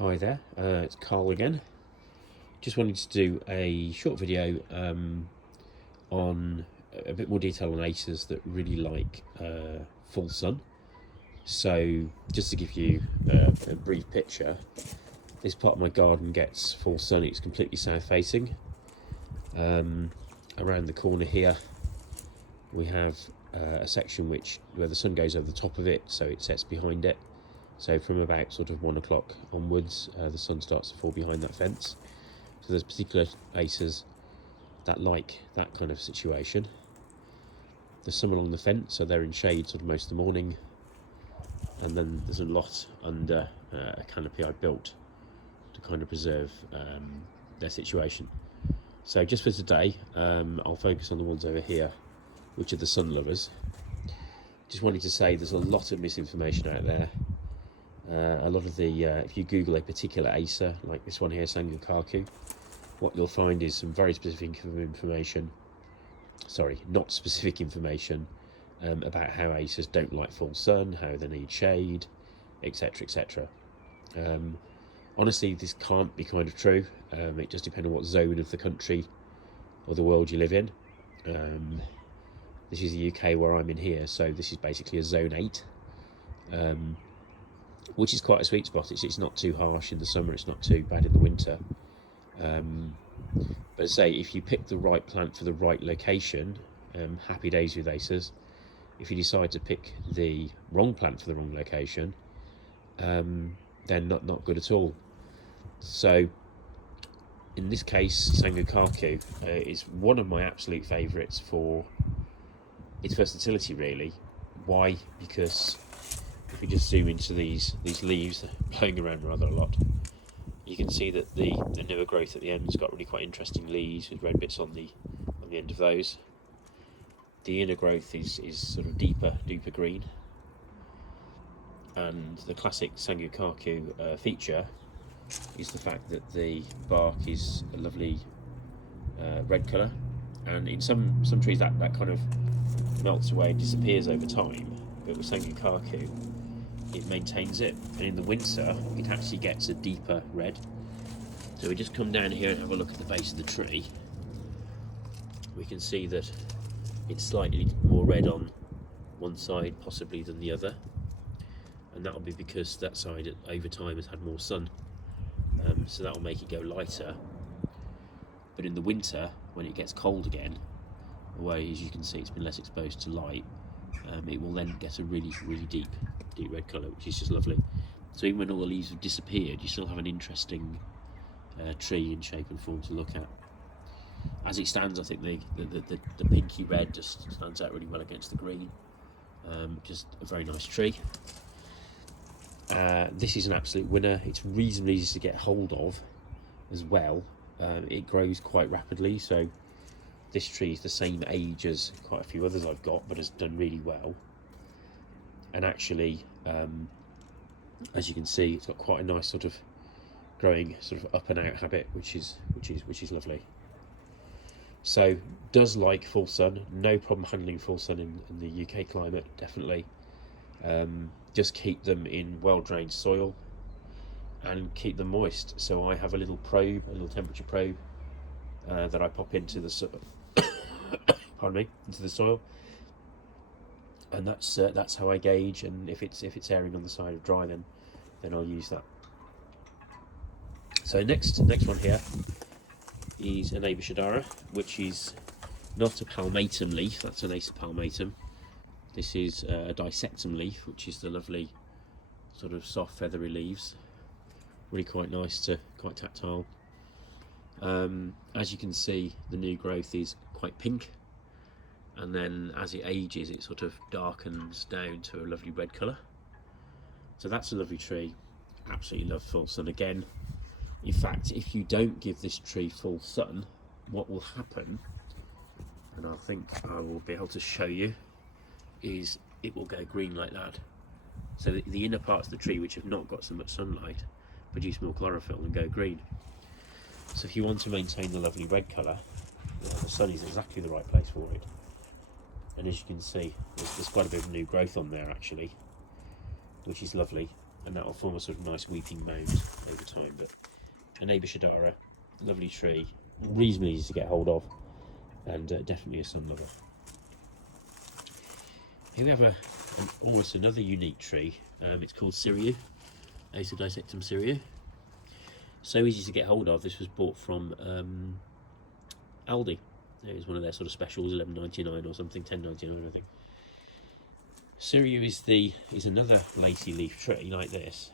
Hi there, it's Carl again. Just wanted to do a short video on a bit more detail on acers that really like full sun. So just to give you a brief picture, this part of my garden gets full sun. It's completely south facing. Around the corner here we have a section where the sun goes over the top of it, so it sets behind it. So from about sort of 1 o'clock onwards, the sun starts to fall behind that fence. So there's particular acers that like that kind of situation. There's some along the fence, so they're in shade sort of most of the morning. And then there's a lot under a canopy I built to kind of preserve their situation. So just for today, I'll focus on the ones over here, which are the sun lovers. Just wanted to say there's a lot of misinformation out there. A lot of the, if you Google a particular acer, like this one here, Sangokaku, what you'll find is some very specific information, sorry, not specific information, about how acers don't like full sun, how they need shade, etc, etc. Honestly, this can't be kind of true. It just depends on what zone of the country or the world you live in. This is the UK where I'm in here, so this is basically a zone 8. Which is quite a sweet spot. It's not too harsh in the summer, it's not too bad in the winter. But say if you pick the right plant for the right location, happy days with acers. If you decide to pick the wrong plant for the wrong location, then not good at all. So in this case, Sangokaku is one of my absolute favourites for its versatility, really. Why? Because if we just zoom into these leaves, they're blowing around rather a lot, you can see that the newer growth at the end has got really quite interesting leaves with red bits on the end of those. The inner growth is sort of deeper green, and the classic Sangokaku feature is the fact that the bark is a lovely red colour, and in some trees that kind of melts away and disappears over time, but with Sangokaku it maintains it, and in the winter it actually gets a deeper red. So we just come down here and have a look at the base of the tree. We can see that it's slightly more red on one side possibly than the other, and that will be because that side over time has had more sun, so that will make it go lighter. But in the winter, when it gets cold again, away, as you can see, it's been less exposed to light, it will then get a really deep red colour, which is just lovely. So even when all the leaves have disappeared, you still have an interesting tree in shape and form to look at. As it stands, I think the pinky red just stands out really well against the green. Just a very nice tree. This is an absolute winner. It's reasonably easy to get hold of as well. It grows quite rapidly, so this tree is the same age as quite a few others I've got, but has done really well. And actually, as you can see, it's got quite a nice sort of growing sort of up and out habit, which is lovely. So does like full sun, no problem handling full sun in the UK climate, definitely. Just keep them in well drained soil and keep them moist. So I have a little probe, a little temperature probe that I pop into the pardon me, into the soil, and that's how I gauge. And if it's erring on the side of dry, then I'll use that. So next one here is a neighbour Shadara, which is not a palmatum leaf. That's an Acer palmatum. This is a dissectum leaf, which is the lovely sort of soft feathery leaves, really quite nice, quite tactile. As you can see, the new growth is quite pink, and then as it ages it sort of darkens down to a lovely red colour. So that's a lovely tree. Absolutely love full sun. Again, in fact, if you don't give this tree full sun, what will happen, and I think I will be able to show you, is it will go green like that. So the inner parts of the tree, which have not got so much sunlight, produce more chlorophyll and go green. So if you want to maintain the lovely red colour, the sun is exactly the right place for it. And as you can see, there's quite a bit of new growth on there actually, which is lovely. and that will form a sort of nice weeping mound over time. But a Nabishadara, lovely tree, reasonably easy to get hold of, and definitely a sun lover. Here we have almost another unique tree. It's called Siriu, Acer dissectum Siriu. So easy to get hold of. This was bought from Aldi. It was one of their sort of specials, $11.99 or something, $10.99 I think. Siriu is another lacy leaf tree like this.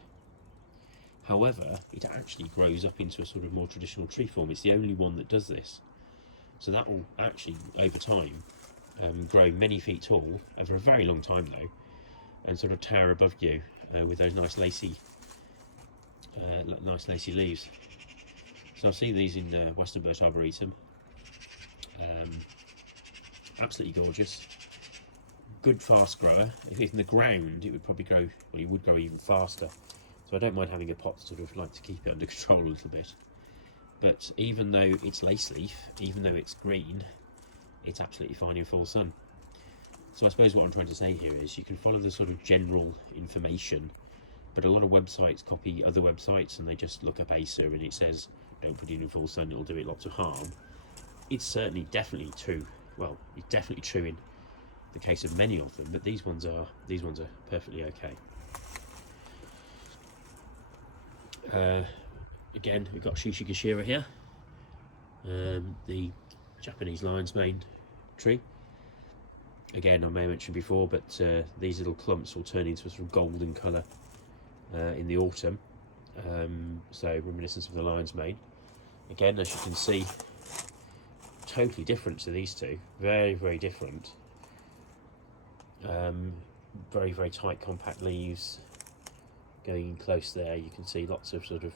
However, it actually grows up into a sort of more traditional tree form. It's the only one that does this. So that will actually, over time, grow many feet tall, over a very long time though, and sort of tower above you with those nice lacy leaves. So I see these in Western Birch Arboretum. Absolutely gorgeous. Good fast grower. If it's in the ground, it would probably grow, well, it would grow even faster. So I don't mind having a pot, sort of like to keep it under control a little bit. But even though it's lace leaf, even though it's green, it's absolutely fine in full sun. So I suppose what I'm trying to say here is you can follow the sort of general information, but a lot of websites copy other websites and they just look up Acer and it says don't put it in full sun, it'll do it lots of harm. It's certainly definitely true. Well, it's definitely true in the case of many of them, but these ones are perfectly okay. Again, we've got Shishigashira here, the Japanese lion's mane tree. Again, I may have mentioned before, but these little clumps will turn into a sort of golden colour in the autumn, so reminiscent of the lion's mane. Again, as you can see, totally different to these two, very, very different. Very, very tight, compact leaves. Going in close there, you can see lots of sort of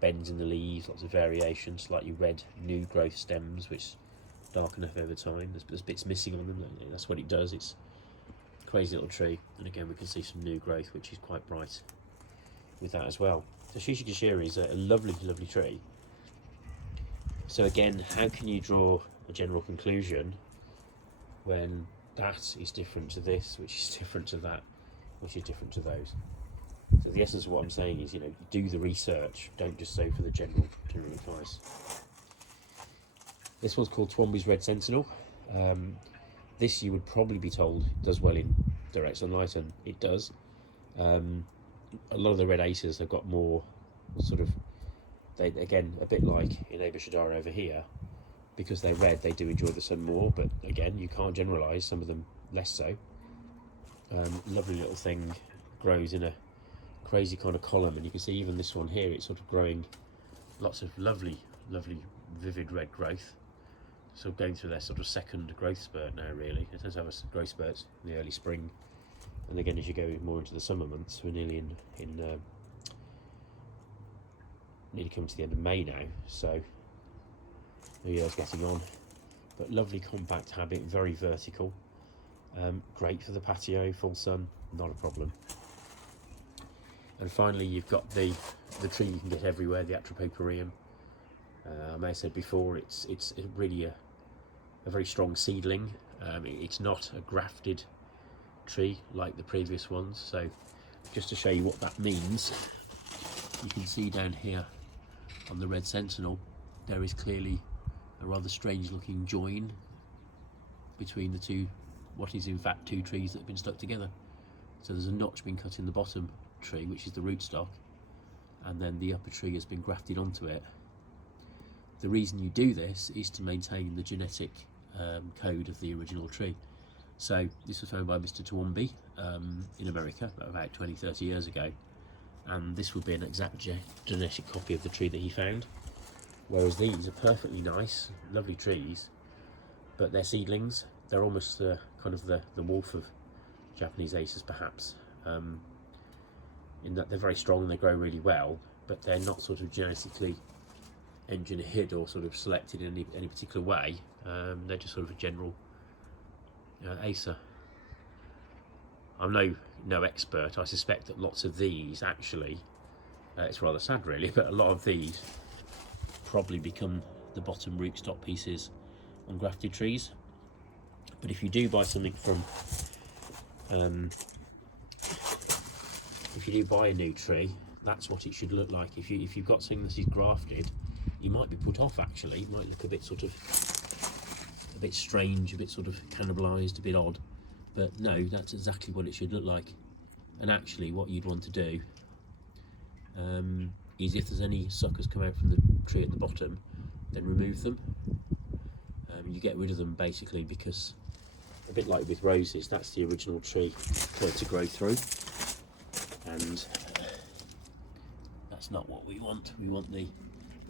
bends in the leaves, lots of variation, slightly red new growth stems, which darken up over time. There's bits missing on them. That's what it does. It's a crazy little tree, and again we can see some new growth, which is quite bright with that as well. So Shishigashira is a lovely, lovely tree. So again, how can you draw a general conclusion when that is different to this, which is different to that, which is different to those? So the essence of what I'm saying is, do the research, don't just go for the general advice. This one's called Twomby's Red Sentinel. This you would probably be told does well in direct sunlight, and it does. A lot of the red acers have got more sort of, again, a bit like in Nabishadara over here, because they're red, they do enjoy the sun more, but again, you can't generalise, some of them less so. Lovely little thing, grows in a crazy kind of column, and you can see even this one here, it's sort of growing lots of lovely, lovely vivid red growth. So going through their sort of second growth spurt now, really. It tends to have a growth spurt in the early spring, and again as you go more into the summer months, we're nearly nearly coming to the end of May now, so the year's getting on. But lovely compact habit, very vertical, great for the patio, full sun, not a problem. And finally you've got the tree you can get everywhere, the Atropopareum. I may have said before, it's really a very strong seedling. It's not a grafted tree like the previous ones. So just to show you what that means, you can see down here on the Red Sentinel, there is clearly a rather strange looking join between the two, what is in fact two trees that have been stuck together. So there's a notch been cut in the bottom tree, which is the rootstock, and then the upper tree has been grafted onto it. The reason you do this is to maintain the genetic code of the original tree. So this was found by Mr. Twomby in America about 20-30 years ago, and this would be an exact genetic copy of the tree that he found, whereas these are perfectly nice, lovely trees, but they're seedlings. They're almost kind of the wolf of Japanese acers, perhaps, in that they're very strong and they grow really well, but they're not sort of genetically engineered or sort of selected in any particular way. They're just sort of a general acer. I'm no expert. I suspect that lots of these actually, it's rather sad really, but a lot of these probably become the bottom rootstock pieces on grafted trees. But if you do buy something from if you do buy a new tree, that's what it should look like. If you've got something that is grafted, you might be put off actually. It might look a bit sort of a bit strange, a bit sort of cannibalised, a bit odd. But no, that's exactly what it should look like. And actually, what you'd want to do is if there's any suckers come out from the tree at the bottom, then remove them. You get rid of them basically, because a bit like with roses, that's the original tree to grow through, and that's not what we want. We want the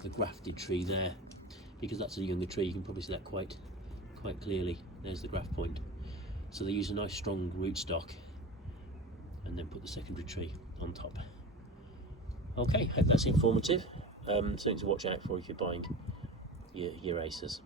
grafted tree there, because that's a younger tree. You can probably see that quite clearly. There's the graft point. So they use a nice strong rootstock and then put the secondary tree on top. Okay, hope that's informative. Something to watch out for if you're buying your acers.